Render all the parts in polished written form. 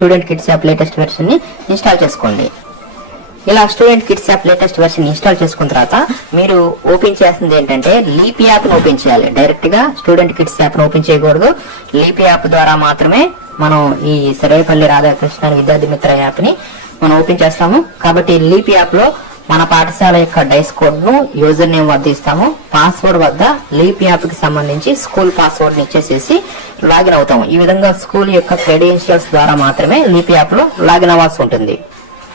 Student kids app latest version ని install చేసుకోండి. ఇలా student kids app latest version install చేసుకున్న తర్వాత మీరు ఓపెన్ చేస్తుంది ఏంటంటే లీప్ యాప్ ను ఓపెన్ చేయాలి. డైరెక్ట్ గా స్టూడెంట్ కిడ్స్ యాప్ ను ఓపెన్ చేయకూడదు. లీప్ యాప్ ద్వారా మాత్రమే మనం ఈ సర్వేపల్లి రాధాకృష్ణ విద్యార్థి మిత్ర యాప్ ని మనం ఓపెన్ చేస్తాము. కాబట్టి లీప్ యాప్ లో మన పాఠశాల యొక్క డైస్ కోడ్ ను యూజర్ నేమ్ వద్ద ఇస్తాము. పాస్వర్డ్ వద్ద లీప్ యాప్ కి సంబంధించి స్కూల్ పాస్వర్డ్ ని ఇచ్చేసేసి లాగిన్ అవుతాము. ఈ విధంగా స్కూల్ యొక్క క్రెడెన్షియల్స్ ద్వారా మాత్రమే లీప్ యాప్ లో లాగిన్ అవ్వాల్సి ఉంటుంది.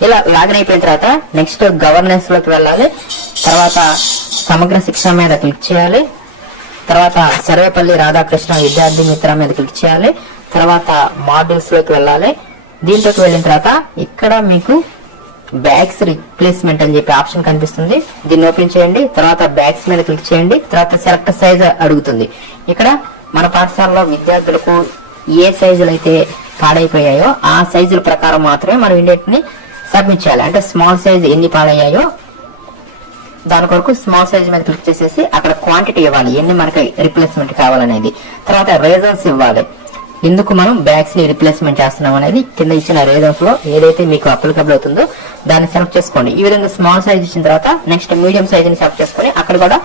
ఇలా లాగిన్ అయిపోయిన తర్వాత నెక్స్ట్ గవర్నెన్స్ లోకి వెళ్ళాలి. తర్వాత సమగ్ర శిక్ష మీద క్లిక్ చేయాలి. తర్వాత సర్వేపల్లి రాధాకృష్ణ విద్యార్థి మిత్ర మీద క్లిక్ చేయాలి. తర్వాత మాడ్యూల్స్ లోకి వెళ్ళాలి. దీంట్లోకి వెళ్ళిన తర్వాత ఇక్కడ మీకు బ్యాగ్స్ రీప్లేస్మెంట్ అని చెప్పి ఆప్షన్ కనిపిస్తుంది. దీన్ని ఓపెన్ చేయండి. తర్వాత బ్యాగ్స్ మీద క్లిక్ చేయండి. తర్వాత సెలెక్ట్ సైజ్ అడుగుతుంది. ఇక్కడ మన పాఠశాలలో విద్యార్థులకు ఏ సైజులు అయితే పాడైపోయాయో ఆ సైజుల ప్రకారం మాత్రమే మనం ఇండెంట్ని సబ్మిట్ చేయాలి. అంటే స్మాల్ సైజ్ ఎన్ని పాడయ్యాయో దాని కొరకు స్మాల్ సైజ్ మీద క్లిక్ చేసేసి అక్కడ క్వాంటిటీ ఇవ్వాలి, ఎన్ని మనకి రిప్లేస్మెంట్ కావాలనేది. తర్వాత రీజన్స్ ఇవ్వాలి, ఎందుకు మనం బ్యాగ్స్ ని రిప్లేస్మెంట్ చేస్తున్నాం అనేది కింద ఇచ్చిన రీజన్స్ లో ఏదైతే మీకు అప్లికబుల్ అవుతుందో దాన్ని సెలెక్ట్ చేసుకోండి. ఈ విధంగా స్మాల్ సైజ్ ఇచ్చిన తర్వాత నెక్స్ట్ మీడియం సైజ్ ని సెలెక్ట్ చేసుకుని అక్కడ కూడా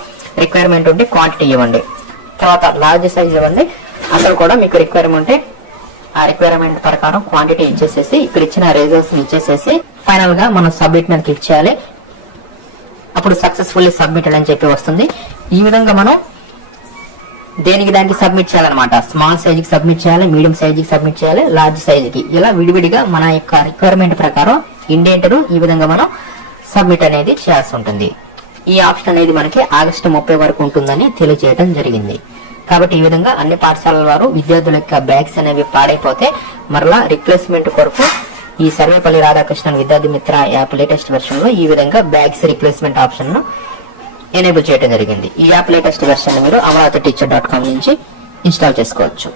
రిక్వైర్మెంట్ ఉంటే క్వాంటిటీ ఇవ్వండి. తర్వాత లార్జ్ సైజ్ ఇవ్వండి, అక్కడ కూడా మీకు రిక్వైర్మెంట్ ఉంటే ఆ రిక్వైర్మెంట్ ప్రకారం క్వాంటిటీ ఇచ్చేసేసి ఇక్కడ ఇచ్చిన రీజన్స్ ని ఇచ్చేసేసి ఫైనల్ గా మనం సబ్మిట్ మీద క్లిక్ చేయాలి. అప్పుడు సక్సెస్ఫుల్లీ సబ్మిటెడ్ అని చెప్పి వస్తుంది. ఈ విధంగా మనం దేనికి దానికి సబ్మిట్ చేయాలన్నమాట. స్మాల్ సైజ్ కి సబ్మిట్ చేయాలి, మీడియం సైజ్ కి సబ్మిట్ చేయాలి, లార్జ్ సైజ్ కి, ఇలా విడివిడిగా మన యొక్క రిక్వైర్మెంట్ ప్రకారం ఇండెంటర్ ఈ విధంగా మనం సబ్మిట్ అనేది చేయాల్సి ఉంటుంది. ఈ ఆప్షన్ అనేది మనకి ఆగస్టు 30 వరకు ఉంటుందని తెలియజేయడం జరిగింది. కాబట్టి ఈ విధంగా అన్ని పాఠశాలల వారు విద్యార్థుల యొక్క బ్యాగ్స్ అనేవి పాడైపోతే మరలా రిప్లేస్మెంట్ కొరకు ఈ సర్వేపల్లి రాధాకృష్ణ విద్యార్థి మిత్ర యాప్ లేటెస్ట్ వెర్షన్ లో ఈ విధంగా బ్యాగ్స్ రిప్లేస్మెంట్ ఆప్షన్ ను ఎనేబుల్ చేయడం జరిగింది. ఈ యాప్ లేటెస్ట్ వెర్షన్ మీరు amravati teacher.com నుంచి ఇన్స్టాల్ చేసుకోవచ్చు.